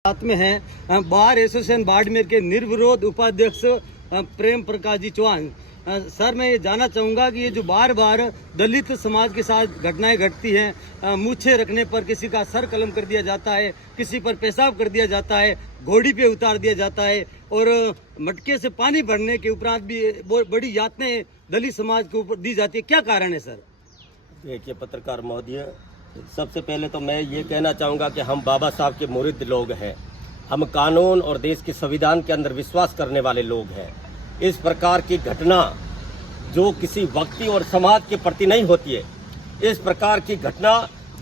साथ में हैं बार एसोसिएशन बाड़मेर के निर्विरोध उपाध्यक्ष प्रेम प्रकाश जी चौहान। सर, मैं ये जानना चाहूँगा कि ये जो बार बार दलित समाज के साथ घटनाएं घटती हैं, मूछें रखने पर किसी का सर कलम कर दिया जाता है, किसी पर पेशाब कर दिया जाता है, घोड़ी पे उतार दिया जाता है और मटके से पानी भरने के उपरांत भी बड़ी यातनाएं दलित समाज के ऊपर दी जाती है, क्या कारण है सर? देखिए पत्रकार महोदय, सबसे पहले तो मैं ये कहना चाहूँगा कि हम बाबा साहब के मुरीद लोग हैं। हम कानून और देश के संविधान के अंदर विश्वास करने वाले लोग हैं। इस प्रकार की घटना जो किसी व्यक्ति और समाज के प्रति नहीं होती है, इस प्रकार की घटना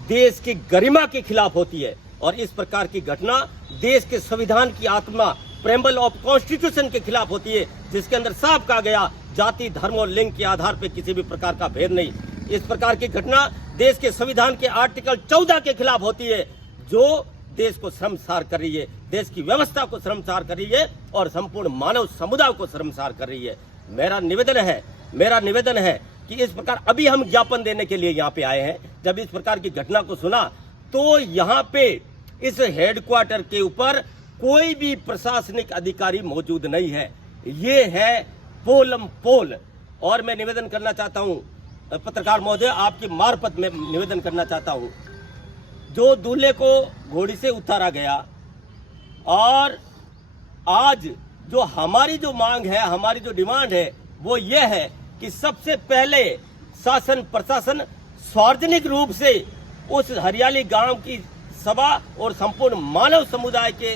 देश की गरिमा के खिलाफ होती है और इस प्रकार की घटना देश के संविधान की आत्मा प्रेम्बल ऑफ कॉन्स्टिट्यूशन के खिलाफ होती है, जिसके अंदर साफ कहा गया जाति, धर्म और लिंग के आधार पर किसी भी प्रकार का भेद नहीं। इस प्रकार की घटना देश के संविधान के आर्टिकल 14 के खिलाफ होती है, जो देश को शर्मसार कर रही है, देश की व्यवस्था को शर्मसार कर रही है और संपूर्ण मानव समुदाय को शर्मसार कर रही है। मेरा निवेदन है कि इस प्रकार अभी हम ज्ञापन देने के लिए यहाँ पे आए हैं। जब इस प्रकार की घटना को सुना तो यहाँ पे इस हेडक्वार्टर के ऊपर कोई भी प्रशासनिक अधिकारी मौजूद नहीं है। ये है पोलम पोल। और मैं निवेदन करना चाहता हूँ पत्रकार महोदय, आपकी मार्फत में निवेदन करना चाहता हूँ, जो दूल्हे को घोड़ी से उतारा गया और आज जो हमारी जो मांग है, हमारी जो डिमांड है वो ये है कि सबसे पहले शासन प्रशासन सार्वजनिक रूप से उस हरियाली गांव की सभा और संपूर्ण मानव समुदाय के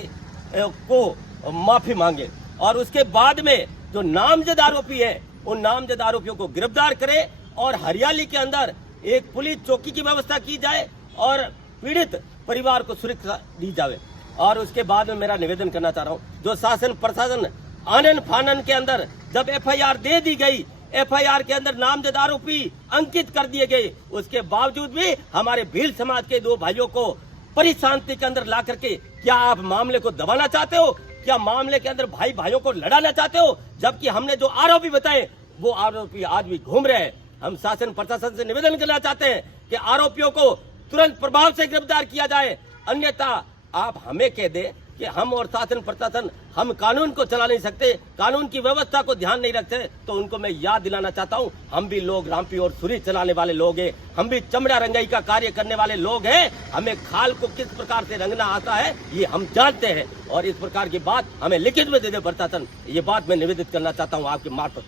को माफी मांगे और उसके बाद में जो नामजद आरोपी है उन नामजद आरोपियों को गिरफ्तार करे और हरियाली के अंदर एक पुलिस चौकी की व्यवस्था की जाए और पीड़ित परिवार को सुरक्षा दी जाए। और उसके बाद में मेरा निवेदन करना चाह रहा हूँ, जो शासन प्रशासन आनन फानन के अंदर जब एफआईआर दे दी गई, एफआईआर के अंदर नामजद आरोपी अंकित कर दिए गए, उसके बावजूद भी हमारे भील समाज के दो भाइयों को परिशांति के अंदर ला करके क्या आप मामले को दबाना चाहते हो? क्या मामले के अंदर भाई भाइयों को लड़ाना चाहते हो? जबकि हमने जो आरोपी बताए वो आरोपी आज भी घूम रहे हैं। हम शासन प्रशासन से निवेदन करना चाहते हैं कि आरोपियों को तुरंत प्रभाव से गिरफ्तार किया जाए, अन्यथा आप हमें कह दे कि हम और शासन प्रशासन हम कानून को चला नहीं सकते, कानून की व्यवस्था को ध्यान नहीं रखते, तो उनको मैं याद दिलाना चाहता हूं, हम भी लोग रामपी और सुरी चलाने वाले लोग हैं, हम भी चमड़ा रंगाई का कार्य करने वाले लोग हैं। हमें खाल को किस प्रकार से रंगना आता है ये हम जानते हैं और इस प्रकार की बात हमें लिखित में दे दे प्रशासन, ये बात मैं निवेदित करना चाहता हूँ आपके मार्फत।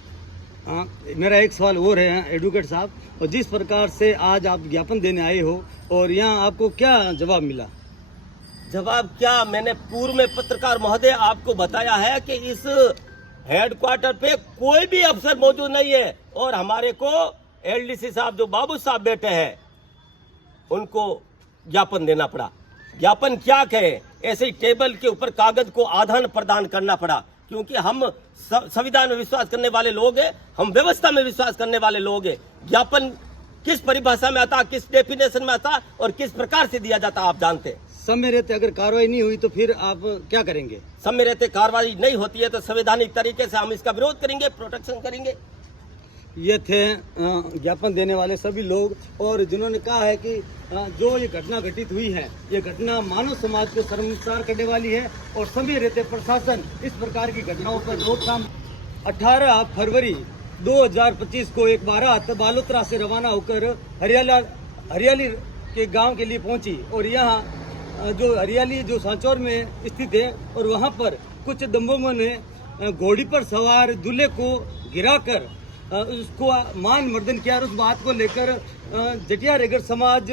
हाँ, मेरा एक सवाल और है एडवोकेट साहब, और जिस प्रकार से आज आप ज्ञापन देने आए हो और यहाँ आपको क्या जवाब मिला? जवाब क्या, मैंने पूर्व में पत्रकार महोदय आपको बताया है कि इस हेडक्वार्टर पे कोई भी अफसर मौजूद नहीं है और हमारे को एलडीसी साहब जो बाबू साहब बैठे हैं उनको ज्ञापन देना पड़ा। ज्ञापन क्या कहे, ऐसे ही टेबल के ऊपर कागज को आदान प्रदान करना पड़ा, क्योंकि हम संविधान में विश्वास करने वाले लोग हैं, हम व्यवस्था में विश्वास करने वाले लोग हैं। ज्ञापन किस परिभाषा में आता, किस डेफिनेशन में आता और किस प्रकार से दिया जाता आप जानते हैं। समय रहते अगर कार्रवाई नहीं हुई तो फिर आप क्या करेंगे? समय रहते कार्रवाई नहीं होती है तो संवैधानिक तरीके से हम इसका विरोध करेंगे, प्रोटेक्शन करेंगे। ये थे ज्ञापन देने वाले सभी लोग और जिन्होंने कहा है कि जो ये घटना घटित हुई है, ये घटना मानव समाज को शर्मसार करने वाली है और समय रहते प्रशासन इस प्रकार की घटनाओं पर रोकथाम। 18 फरवरी 2025 को एक बारात बालोतरा से रवाना होकर हरियाली के गांव के लिए पहुंची और यहाँ जो हरियाली जो सांचौर में स्थित है और वहां पर कुछ दंगों ने घोड़ी पर सवार दूल्हे को गिराकर उसको मान मर्दन किया और उस बात को लेकर जटिया रेगड़ समाज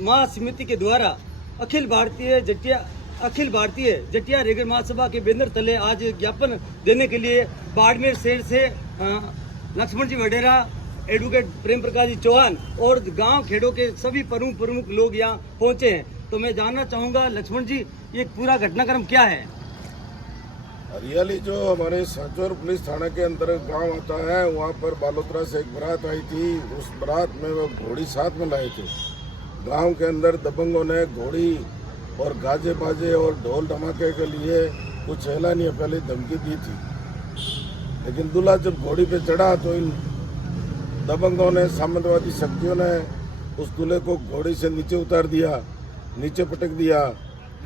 महासमिति के द्वारा अखिल भारतीय जटिया रेगड़ महासभा के बैनर तले आज ज्ञापन देने के लिए बाड़मेर शहर से लक्ष्मण जी वडेरा, एडवोकेट प्रेम प्रकाश जी चौहान और गांव खेड़ों के सभी प्रमुख लोग यहाँ पहुंचे हैं। तो मैं जानना चाहूंगा लक्ष्मण जी, ये पूरा घटनाक्रम क्या है? हरियाली जो हमारे सांचौर पुलिस थाना के अंदर गांव आता है, वहां पर बालोतरा से एक बारात आई थी। उस बारात में वो घोड़ी साथ में लाए थे। गांव के अंदर दबंगों ने घोड़ी और गाजे बाजे और ढोल धमाके के लिए कुछ एलानिया पहले धमकी दी थी, लेकिन दूल्हा जब घोड़ी पे चढ़ा तो इन दबंगों ने, सामंतवादी शक्तियों ने उस दूल्हे को घोड़ी से नीचे उतार दिया, नीचे पटक दिया।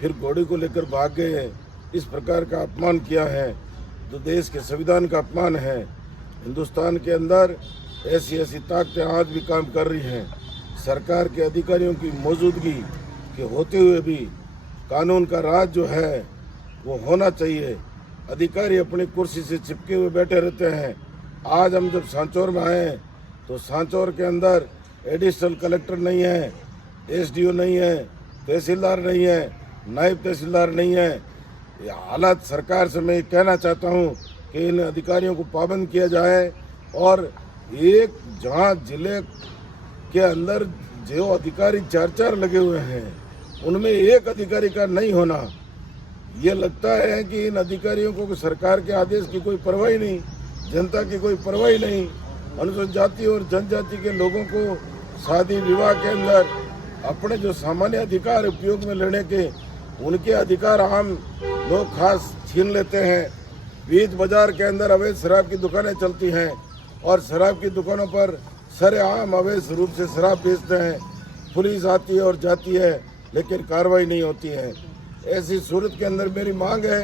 फिर घोड़ी को लेकर भाग गए हैं। इस प्रकार का अपमान किया है जो देश के संविधान का अपमान है। हिंदुस्तान के अंदर ऐसी ऐसी ताकतें आज भी काम कर रही हैं। सरकार के अधिकारियों की मौजूदगी के होते हुए भी कानून का राज जो है वो होना चाहिए। अधिकारी अपनी कुर्सी से चिपके हुए बैठे रहते हैं। आज हम जब सांचौर में आए तो सांचौर के अंदर एडिशनल कलेक्टर नहीं है, एसडीओ नहीं है, तहसीलदार नहीं है, नायब तहसीलदार नहीं है। ये हालात सरकार से मैं कहना चाहता हूँ कि इन अधिकारियों को पाबंद किया जाए और एक जहाँ जिले के अंदर जो अधिकारी 4-4 लगे हुए हैं उनमें एक अधिकारी का नहीं होना, ये लगता है कि इन अधिकारियों को सरकार के आदेश की कोई परवाह नहीं, जनता की कोई परवाह नहीं। अनुसूचित जाति और जनजाति के लोगों को शादी विवाह के अंदर अपने जो सामान्य अधिकार उपयोग में लेने के उनके अधिकार आम लोग खास छीन लेते हैं। बीच बाजार के अंदर अवैध शराब की दुकानें चलती हैं और शराब की दुकानों पर सरेआम अवैध रूप से शराब बेचते हैं। पुलिस आती है और जाती है लेकिन कार्रवाई नहीं होती है। ऐसी सूरत के अंदर मेरी मांग है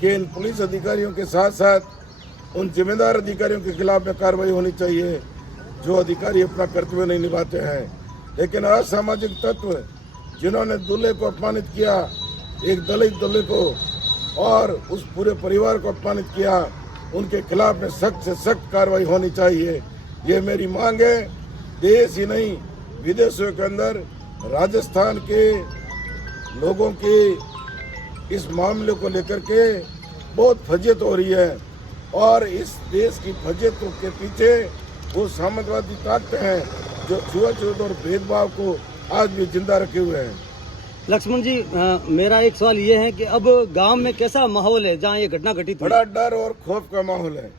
कि इन पुलिस अधिकारियों के साथ साथ उन जिम्मेदार अधिकारियों के खिलाफ में कार्रवाई होनी चाहिए जो अधिकारी अपना कर्तव्य नहीं निभाते हैं। लेकिन असामाजिक तत्व जिन्होंने दूल्हे को अपमानित किया, एक दलित दूल्हे को, और उस पूरे परिवार को अपमानित किया, उनके खिलाफ में सख्त से सख्त कार्रवाई होनी चाहिए। ये मेरी मांग है। देश ही नहीं विदेशों के अंदर राजस्थान के लोगों की इस मामले को लेकर के बहुत फजीयत हो रही है और इस देश की फजीयतों के पीछे वो सामंतवादी ताकतें हैं जो छुआछूत और भेदभाव को आज भी जिंदा रखे हुए हैं। लक्ष्मण जी, मेरा एक सवाल ये है कि अब गांव में कैसा माहौल है जहां ये घटना घटित हुई? बड़ा डर और खौफ का माहौल है।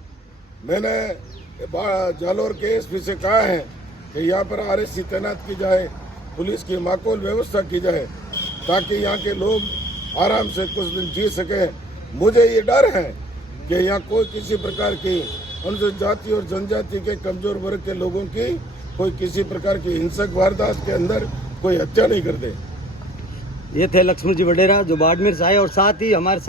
मैंने जालोर के एसपी से कहा है कि यहाँ पर आरएससी तैनात की जाए, पुलिस की माकूल व्यवस्था की जाए ताकि यहाँ के लोग आराम से कुछ दिन जी सके। मुझे ये डर है कि यहाँ कोई किसी प्रकार की अनुसूचित जाति और जनजाति के कमजोर वर्ग के लोगों की कोई किसी प्रकार की हिंसक वारदात के अंदर कोई हत्या नहीं कर दे। ये थे लक्ष्मण जी वडेरा जो बाड़मेर से आए और साथ ही हमारे साथ